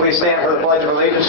Please stand for the Pledge of Allegiance.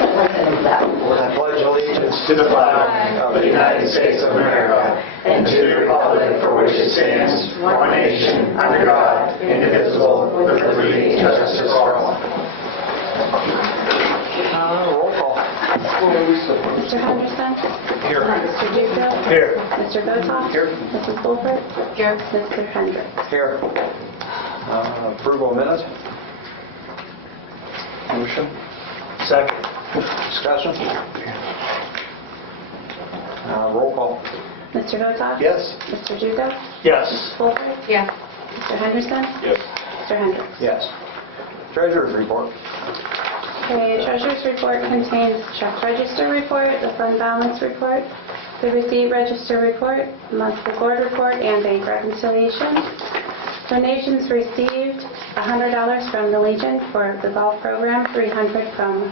I pledge allegiance to the flag of the United States of America and to the republic for which it stands, one nation, under God, indivisible, with liberty and justice for all. Roll call. Mr. Henderson? Here. Mr. Duco? Here. Mr. Votak? Here. Mrs. Bulford? Here. Mr. Hendricks? Here. Approval of minutes. Motion. Second. Discussion. Roll call. Mr. Votak? Yes. Mr. Duco? Yes. Mrs. Bulford? Yes. Mr. Henderson? Yes. Mr. Hendricks? Yes. Treasurer's report. Okay, Treasurer's report contains check register report, the fund balance report, the receipt register report, monthly board report, and bank reconciliation. Donations received: $100 from the Legion for the golf program, $300 from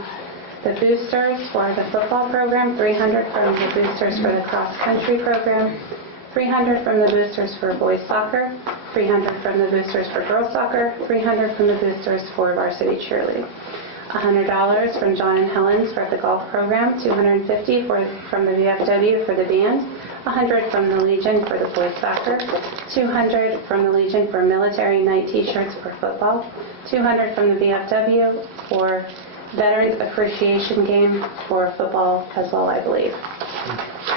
the boosters for the football program, $300 from the boosters for the cross-country program, $300 from the boosters for boys soccer, $300 from the boosters for girls soccer, $300 from the boosters for varsity cheerleading, $100 from John and Helen's for the golf program, $250 from the VFW for the band, $100 from the Legion for the boys soccer, $200 from the Legion for military night t-shirts for football, $200 from the VFW for Veterans Appreciation Game for football as well, I believe.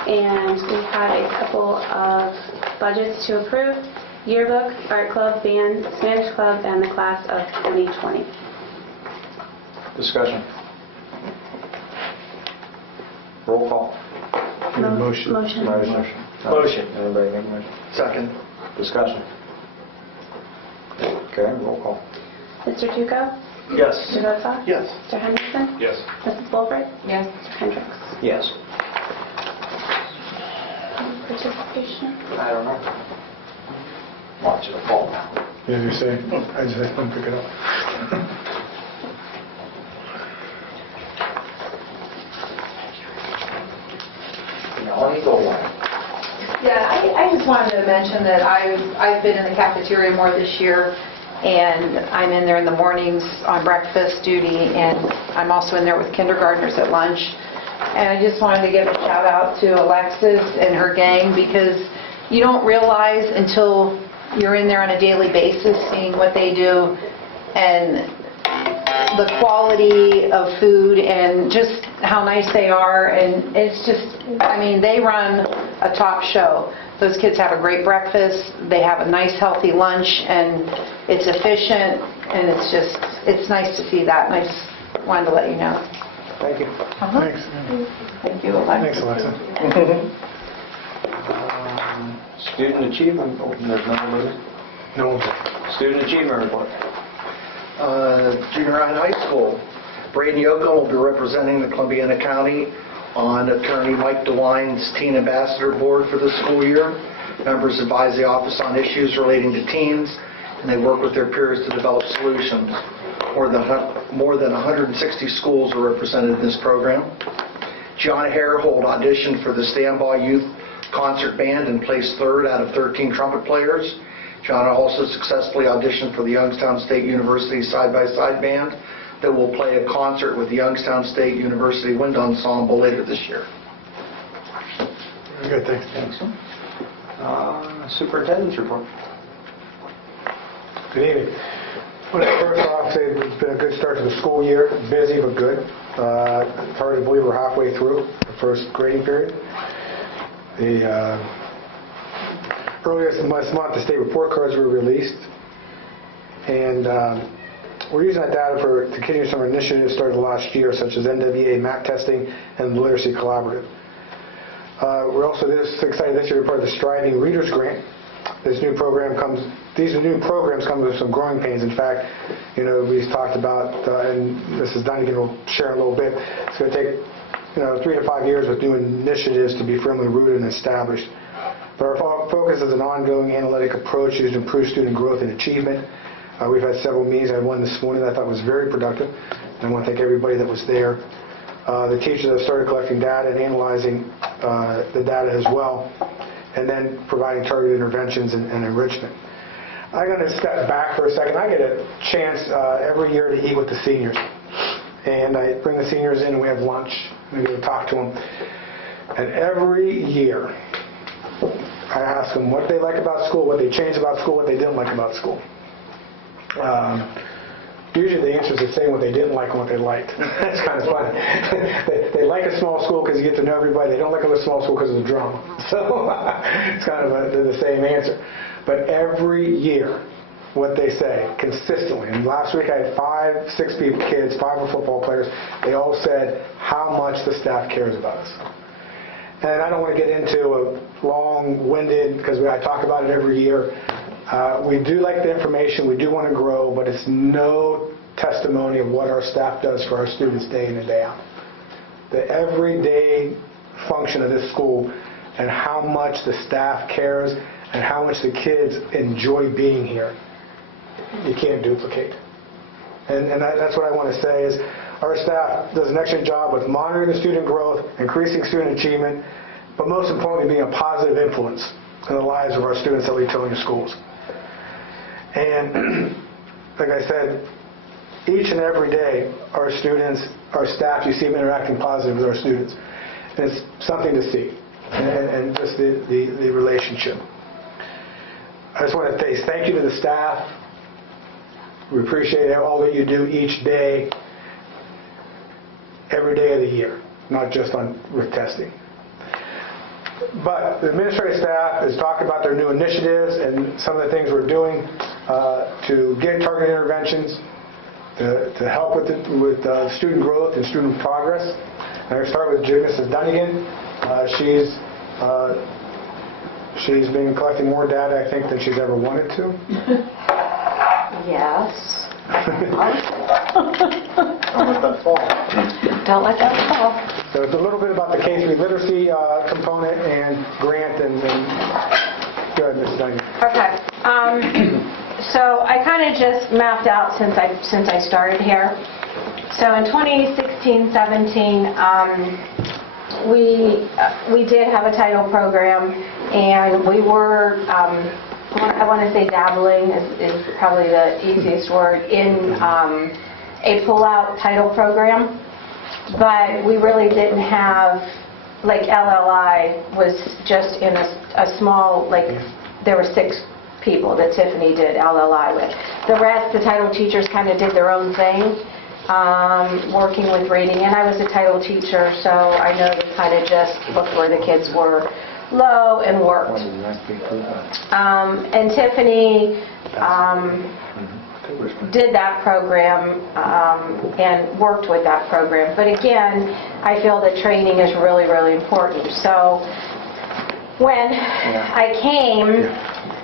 And we had a couple of budgets to approve: yearbook, art club, band, Spanish club, and the class of 2020. Discussion. Roll call. Motion. Motion. Anybody make a motion? Second. Discussion. Okay, roll call. Mr. Duco? Yes. Mr. Votak? Yes. Mr. Henderson? Yes. Mrs. Bulford? Yes. Mr. Hendricks? Yes. Participation? I don't know. Watch it fall now. Yeah, you say. I just didn't pick it up. Yeah, I just wanted to mention that I've been in the cafeteria more this year, and I'm in there in the mornings on breakfast duty, and I'm also in there with kindergartners at lunch. And I just wanted to give a shout out to Alexis and her gang, because you don't realize until you're in there on a daily basis seeing what they do and the quality of food and just how nice they are. And it's just, I mean, they run a top show. Those kids have a great breakfast, they have a nice healthy lunch, and it's efficient, and it's nice to see that, and I just wanted to let you know. Thank you. Thanks. Thank you, Alexa. Thanks, Alexa. Student achievement. Oh, there's no limit. No. Student achievement report. Junior high and high school. Braden Yocum will be representing the Columbiana County on Attorney Mike DeWine's Teen Ambassador Board for this school year. Members advise the office on issues relating to teens, and they work with their peers to develop solutions. More than 160 schools are represented in this program. Gianna Harehold auditioned for the Standby Youth Concert Band and placed third out of 13 trumpet players. Gianna also successfully auditioned for the Youngstown State University Side-by-Side Band that will play a concert with the Youngstown State University Wind Ensemble later this year. Very good, thanks. Superintendent's report. Good evening. Well, first off, it's been a good start to the school year. Busy but good. It's hard to believe we're halfway through the first grading period. Earlier this month, the state report cards were released, and we're using that data to continue some initiatives started last year, such as NWA MAC testing and the Literacy Collaborative. We're also excited this year to be part of the Striving Readers Grant. These new programs come with some growing pains. In fact, we've talked about, and Mrs. Dunnigan will share a little bit, it's going to take 3 to 5 years with new initiatives to be firmly rooted and established. But our focus is an ongoing analytic approach used to improve student growth and achievement. We've had several meetings. I had one this morning that I thought was very productive, and I want to thank everybody that was there. The teachers have started collecting data and analyzing the data as well, and then providing targeted interventions and enrichment. I'm going to step back for a second. I get a chance every year to eat with the seniors. And I bring the seniors in and we have lunch and we go talk to them. And every year I ask them what they like about school, what they changed about school, what they didn't like about school. Usually the answer is the same, what they didn't like and what they liked. That's kind of fun. They like a small school because you get to know everybody. They don't like a small school because of the drama. So it's kind of the same answer. But every year, what they say consistently, and last week I had 5, 6 kids, 5 were football players, they all said how much the staff cares about us. And I don't want to get into a long-winded, because I talk about it every year. We do like the information, we do want to grow, but it's no testimony of what our staff does for our students day in and day out. The everyday function of this school and how much the staff cares and how much the kids enjoy being here, you can't duplicate. And that's what I want to say is our staff does an excellent job with monitoring the student growth, increasing student achievement, but most importantly being a positive influence in the lives of our students at Lleetonia schools. And like I said, each and every day our students, our staff, you see them interacting positively with our students. And it's something to see, and just the relationship. I just want to say thank you to the staff. We appreciate all that you do each day, every day of the year, not just with testing. But the administrative staff is talking about their new initiatives and some of the things we're doing to get targeted interventions, to help with student growth and student progress. And I start with Mrs. Dunnigan. She's been collecting more data, I think, than she's ever wanted to. Yes. Don't let that fall. Don't let that fall. So it's a little bit about the K-3 literacy component and grant and go ahead, Mrs. Dunnigan. Okay. So I kind of just mapped out since I started here. So in 2016-17, we did have a title program, and we were, I want to say dabbling is probably the easiest word, in a pull-out title program. But we really didn't have, like LLI was just in a small, like there were 6 people that Tiffany did LLI with. The rest, the title teachers kind of did their own thing, working with reading. And I was a title teacher, so I know they kind of just looked where the kids were low and worked. And Tiffany did that program and worked with that program. But again, I feel that training is really, really important. So when I came,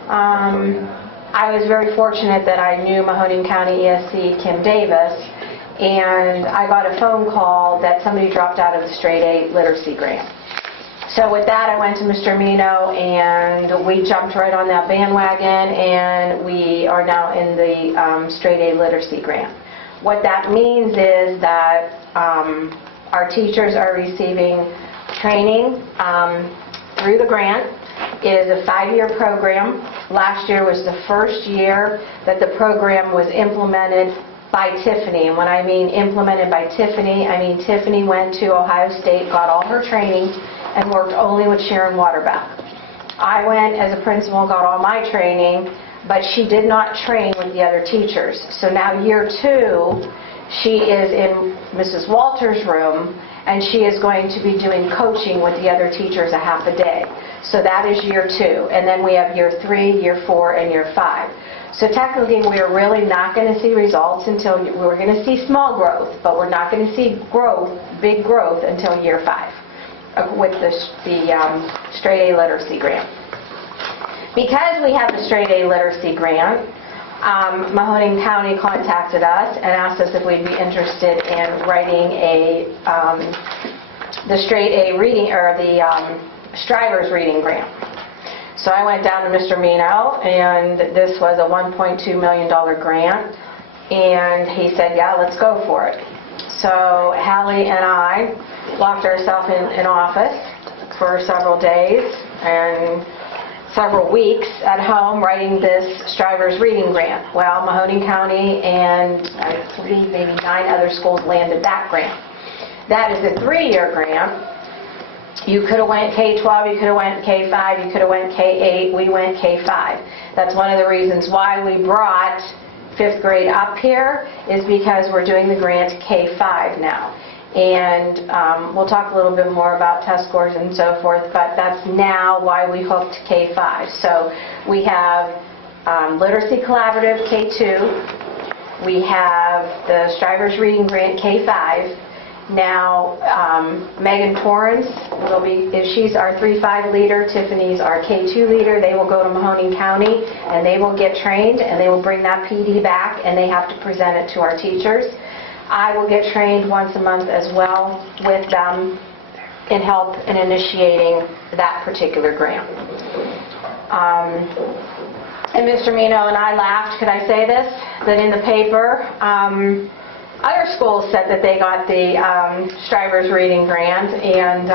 I was very fortunate that I knew Mahoning County ESC Kim Davis, and I got a phone call that somebody dropped out of the straight A literacy grant. So with that, I went to Mr. Mino, and we jumped right on that bandwagon, and we are now in the straight A literacy grant. What that means is that our teachers are receiving training through the grant. It is a 5-year program. Last year was the first year that the program was implemented by Tiffany. And when I mean implemented by Tiffany, I mean Tiffany went to Ohio State, got all her training, and worked only with Sharon Waterback. I went as a principal, got all my training, but she did not train with the other teachers. So now year 2, she is in Mrs. Walters' room, and she is going to be doing coaching with the other teachers a half a day. So that is year 2. And then we have year 3, year 4, and year 5. So technically, we're really not going to see results until, we're going to see small growth, but we're not going to see big growth until year 5 with the straight A literacy grant. Because we have the straight A literacy grant, Mahoning County contacted us and asked us if we'd be interested in writing the straight A reading, or the Strivers reading grant. So I went down to Mr. Mino, and this was a $1.2 million grant, and he said, yeah, let's go for it. So Hallie and I locked ourselves in office for several days and several weeks at home writing this Strivers Reading Grant. Well, Mahoning County and I believe maybe 9 other schools landed that grant. That is a 3-year grant. You could have went K-12, you could have went K-5, you could have went K-8, we went K-5. That's one of the reasons why we brought 5th grade up here, is because we're doing the grant K-5 now. And we'll talk a little bit more about test scores and so forth, but that's now why we hooked K-5. So we have Literacy Collaborative K-2, we have the Strivers Reading Grant K-5. Now, Megan Torrance will be, she's our 3-5 leader, Tiffany's our K-2 leader. They will go to Mahoning County and they will get trained and they will bring that PD back and they have to present it to our teachers. I will get trained once a month as well with them in help in initiating that particular grant. And Mr. Mino and I laughed, could I say this, that in the paper, other schools said that they got the Strivers Reading Grant, and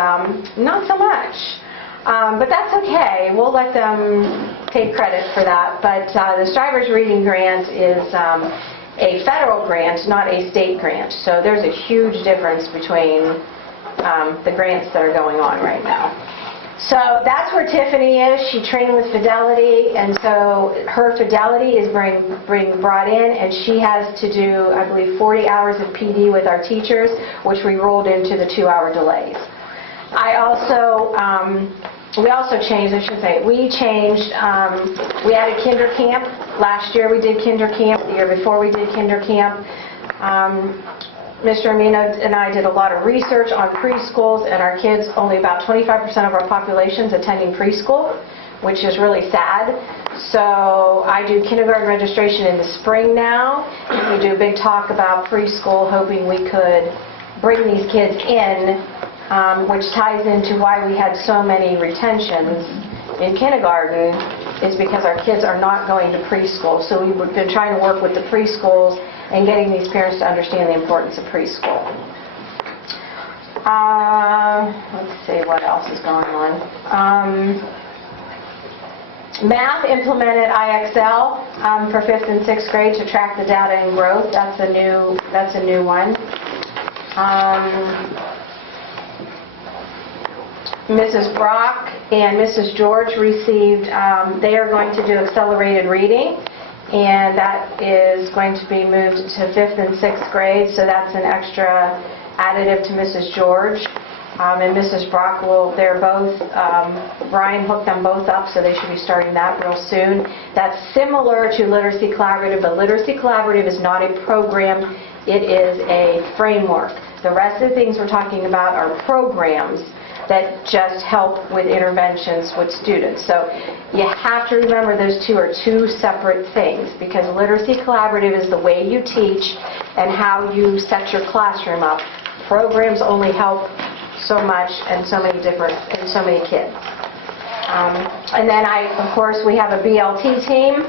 not so much. But that's okay. We'll let them take credit for that. But the Strivers Reading Grant is a federal grant, not a state grant. So there's a huge difference between the grants that are going on right now. So that's where Tiffany is. She trained with Fidelity, and so her Fidelity is being brought in, and she has to do, I believe, 40 hours of PD with our teachers, which we rolled into the 2-hour delays. We also changed, we added Kinder Camp. Last year we did Kinder Camp. The year before we did Kinder Camp. Mr. Amino and I did a lot of research on preschools, and our kids, only about 25% of our population is attending preschool, which is really sad. So I do kindergarten registration in the spring now, and we do a big talk about preschool, hoping we could bring these kids in, which ties into why we had so many retentions in kindergarten, is because our kids are not going to preschool. So we've been trying to work with the preschools and getting these parents to understand the importance of preschool. Let's see what else is going on. Math implemented IXL for 5th and 6th grade to track the data and growth. That's a new one. Mrs. Brock and Mrs. George received, they are going to do accelerated reading, and that is going to be moved to 5th and 6th grade, so that's an extra additive to Mrs. George. And Mrs. Brock they're both, Brian hooked them both up, so they should be starting that real soon. That's similar to Literacy Collaborative, but Literacy Collaborative is not a program, it is a framework. The rest of the things we're talking about are programs that just help with interventions with students. So you have to remember those two are two separate things, because Literacy Collaborative is the way you teach and how you set your classroom up. Programs only help so much and so many kids. And then of course, we have a BLT team.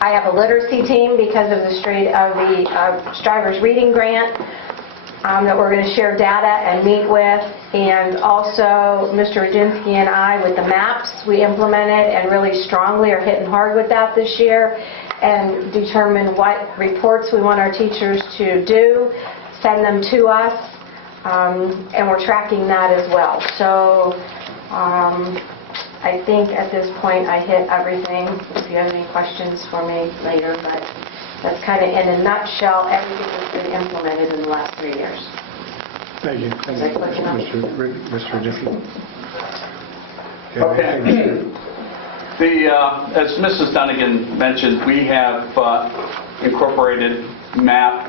I have a literacy team because of the Strivers Reading Grant. That we're going to share data and meet with, and also Mr. Rajinsky and I with the maps we implemented and really strongly are hitting hard with that this year, and determine what reports we want our teachers to do, send them to us, and we're tracking that as well. So I think at this point I hit everything. If you have any questions for me later, but that's kind of, in a nutshell, everything that's been implemented in the last 3 years. Thank you. Mr. Rajinsky. Okay. As Mrs. Dunnigan mentioned, we have incorporated MAP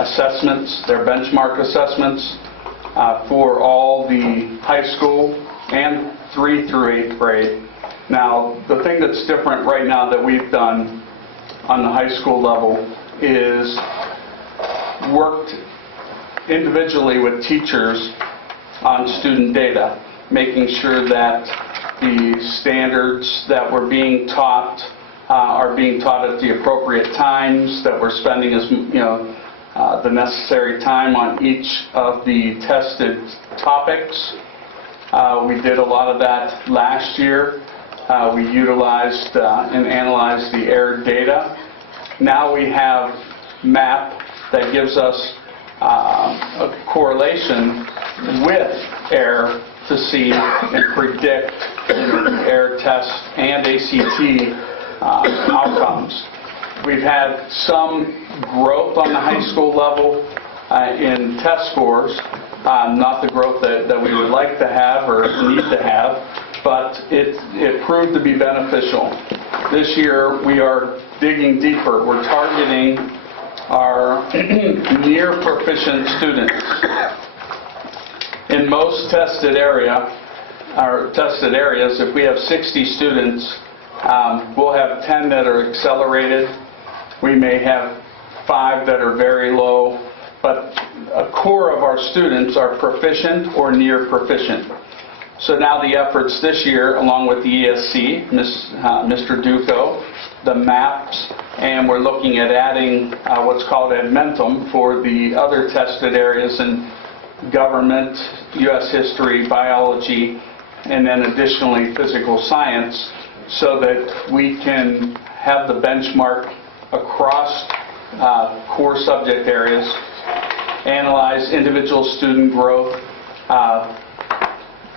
assessments, their benchmark assessments, for all the high school and 3 through 8th grade. Now, the thing that's different right now that we've done on the high school level is worked individually with teachers on student data, making sure that the standards that we're being taught are being taught at the appropriate times, that we're spending the necessary time on each of the tested topics, We did a lot of that last year. We utilized and analyzed the air data. Now we have MAP that gives us a correlation with air to see and predict air test and ACT outcomes. We've had some growth on the high school level in test scores, not the growth that we would like to have or need to have, but it proved to be beneficial. This year we are digging deeper. We're targeting our near proficient students. In most tested areas, if we have 60 students, we'll have 10 that are accelerated. We may have 5 that are very low, but a core of our students are proficient or near proficient. So now the efforts this year, along with the ESC, Mr. Duco, the MAPS, and we're looking at adding what's called Admentum for the other tested areas in government, U.S. history, biology, and then additionally physical science, so that we can have the benchmark across core subject areas, analyze individual student growth,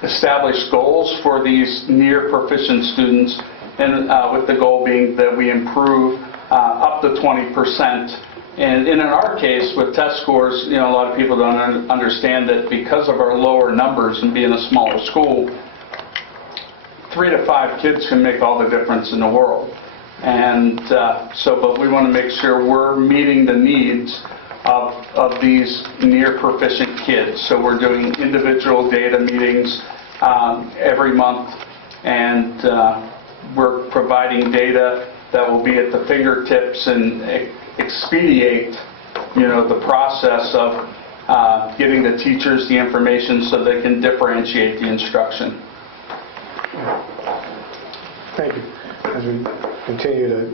establish goals for these near proficient students, and with the goal being that we improve up to 20%. And in our case, with test scores, a lot of people don't understand that because of our lower numbers and being a smaller school, 3 to 5 kids can make all the difference in the world. And but we want to make sure we're meeting the needs of these near proficient kids. So we're doing individual data meetings every month, and we're providing data that will be at the fingertips and expedite, the process of getting the teachers the information so they can differentiate the instruction. Thank you. As we continue to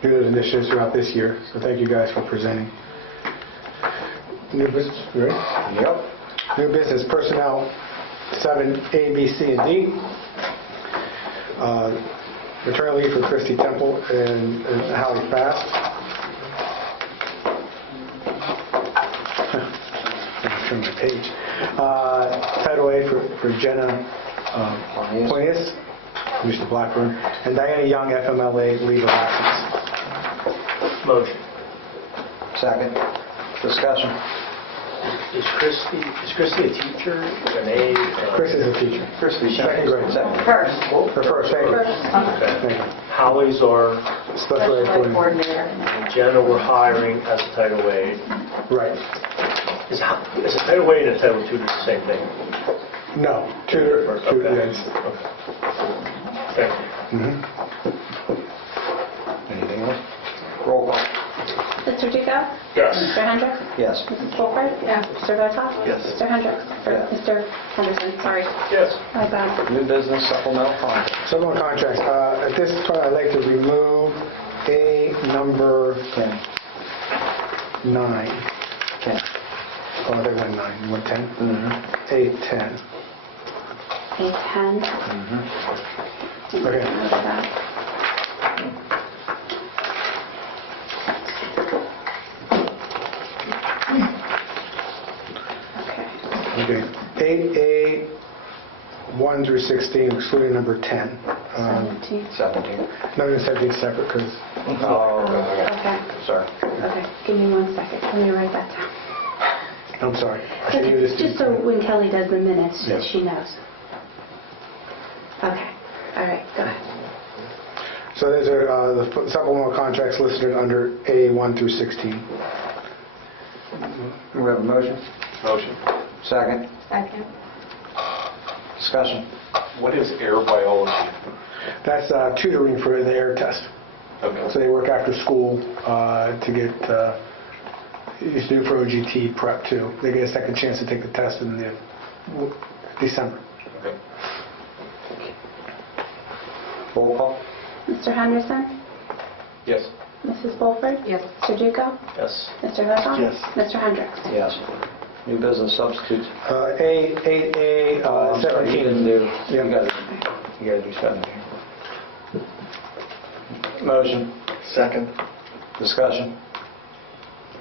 do those initiatives throughout this year, so thank you guys for presenting. New business, you ready? Yep. New business, personnel, 7A, B, C, and D. Maternity leave for Christy Temple and Hallie Fast. Turn my page. Title A for Jenna Poyes, Mr. Blackburn, and Diana Young, FMLA, leave of absence. Motion. Second. Discussion. Is Christy a teacher? An aide? Chris is a teacher. Christy, Second grade. First. Her first, thank you. Okay. Thank you. Hallie's our, Special ed coordinator. Jenna we're hiring as a Title A. Right. Is a Title A and a Title II the same thing? No, tutor, Okay. yes. Okay. Thank you. Anything else? Roll call. Mr. Duco? Yes. Mr. Hendricks? Yes. Mrs. Fulford? Yes. Mr. Votak? Yes. Mr. Hendricks? Or Yes. Mr. Henderson, sorry. Yes. My bad. New business supplemental contract. Supplemental contracts. At this point, I'd like to remove A number 10. 9. 10. Oh, I think I went 9. You went 10? Mm-hmm. A10. A10. Mm-hmm. Okay. Remember that. Okay. Okay. 8A 1 through 16, excluding number 10. 17. 17. Number 17 is separate because Oh, okay. Okay. Sorry. Okay. Give me 1 second. Let me write that down. I'm sorry. I should give this to Just so when Kelly does the minutes, Yes. she knows. Okay. All right. Go ahead. So those are the supplemental contracts listed under A1 through 16. Do we have a motion? Motion. Second. Second. Discussion. What is air biology? That's tutoring for the air test. Okay. So they work after school to get, used to do for OGT prep too. They get a second chance to take the test in December. Okay. Roll call. Mr. Henderson? Yes. Mrs. Fulford? Yes. Mr. Duco? Yes. Mr. Votak? Yes. Mr. Hendricks? Yes. New business substitutes. 8A, I'm sorry, you didn't 17. do, Yeah. you gotta do 17. Motion, Second. discussion,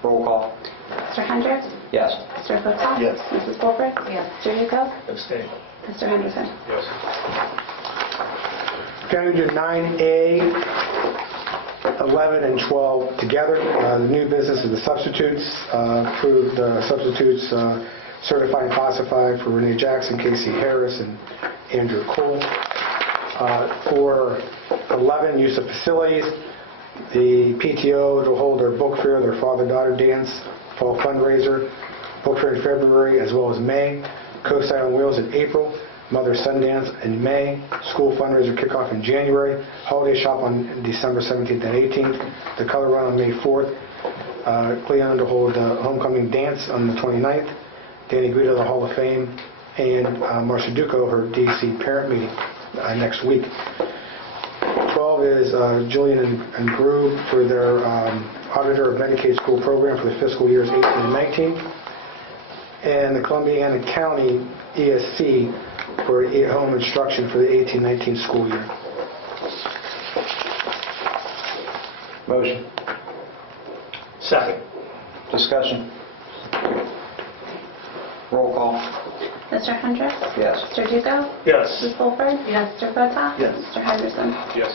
roll call. Mr. Hendricks? Yes. Mr. Votak? Yes. Mrs. Wolford? Yes. Mr. Duco? Abstain. Mr. Henderson? Yes. Going to do 9A, 11, and 12 together. The new business is the substitutes. Approved substitutes certified and classified for Renee Jackson, Casey Harris, and Andrew Cole. For 11, use of facilities, the PTO will hold their book fair, their father-daughter dance, fall fundraiser, book fair in February as well as May, Coast Island Wheels in April, Mother-Son Dance in May, school fundraiser kickoff in January, holiday shop on December 17th and 18th, the color run on May 4th, Cleon to hold the homecoming dance on the 29th, Danny Guido, the Hall of Fame, and Marcia Duco, her DC parent meeting next week. 12 is Julian and Groove for their Auditor of Medicaid School Program for the fiscal years 18 and 19, and the Columbiana County ESC for home instruction for the 18-19 school year. Motion, Second. discussion, roll call. Mr. Hendricks? Yes. Mr. Duco? Yes. Mrs. Wolford? Yes. Mr. Votak? Yes. Mr. Henderson? Yes.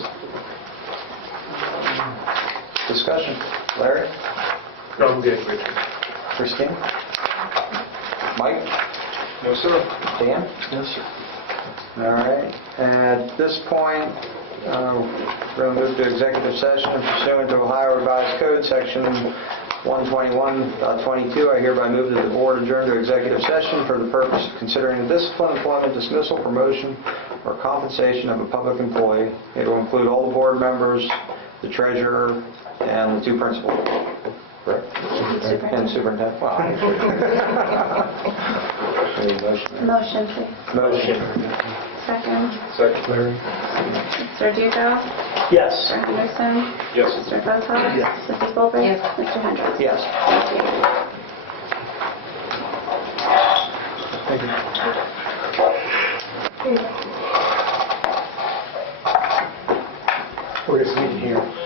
Discussion, Larry, No, I'm good, Richard. Christine, Mike, No, sir. Dan? Yes, sir. All right. At this point, we're going to move to executive session pursuant to Ohio Revised Code, Section 121.22. I hereby move that the board adjourn to executive session for the purpose of considering the discipline, employment, dismissal, promotion, or compensation of a public employee. It will include all the board members, the treasurer, and the two principals. Correct? And superintendent. Wow. Any motion? Motion, please. Motion. Second. Second. Larry? Mr. Duco? Yes. Mr. Henderson? Yes. Mr. Votak? Yes. Mrs. Wolford? Yes. Mr. Hendricks? Yes. Thank you. Thank you. We're just meeting here.